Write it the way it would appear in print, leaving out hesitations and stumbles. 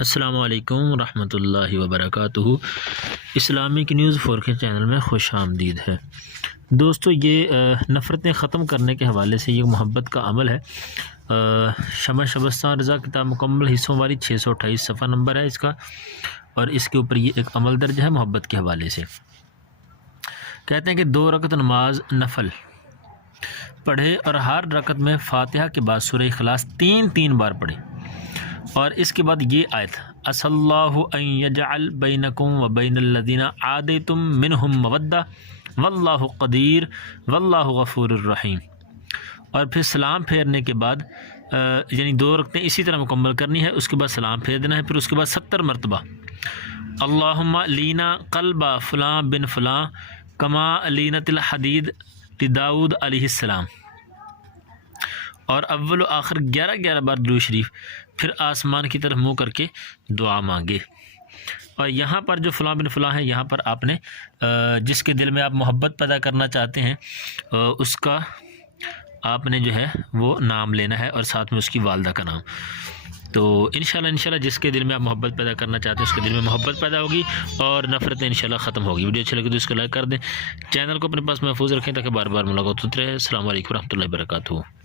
السلام علیکم ورحمۃ اللہ وبرکاتہ۔ اسلامک نیوز 4K چینل میں خوش آمدید ہے۔ دوستو، یہ نفرتیں ختم کرنے کے حوالے سے یہ محبت کا عمل ہے۔ شمع شبستان رضا کتاب مکمل حصوں والی 628 صفحہ نمبر ہے اس کا، اور اس کے اوپر یہ ایک عمل درج ہے محبت کے حوالے سے۔ کہتے ہیں کہ 2 رکعت نماز نفل پڑھے اور ہر رکعت میں فاتحہ کے بعد سورہ اخلاص 3 بار پڑھے، اور اس کے بعد یہ آیت عسى الله ان يجعل بينكم وبين الذين عاديتم منهم مودة والله قدير والله غفور الرحيم، اور پھر سلام پھیرنے کے بعد یعنی 2 رکعتیں اسی طرح مکمل کرنی ہے، اس کے بعد سلام پھیر دینا ہے، پھر اس کے بعد 70 مرتبہ اللہم لینا قلب فلاں بن فلاں کما لینت الحدید لداؤد علیہ السلام، اور اول و آخر 11 بار درود شریف، پھر آسمان کی طرف منہ کر کے دعا مانگے۔ اور یہاں پر جو فلاں بن فلاں ہے، یہاں پر آپ نے جس کے دل میں آپ محبت پیدا کرنا چاہتے ہیں اس کا آپ نے جو ہے وہ نام لینا ہے، اور ساتھ میں اس کی والدہ کا نام۔ تو انشاءاللہ جس کے دل میں آپ محبت پیدا کرنا چاہتے ہیں اس کے دل میں محبت پیدا ہوگی اور نفرتیں انشاءاللہ ختم ہوگی۔ ویڈیو اچھی لگے تو اس کو لائک کر دیں، چینل کو اپنے پاس محفوظ رکھیں تاکہ بار بار ملاقات ہوتی رہے۔ السلام علیکم ورحمۃ اللہ وبرکاتہ۔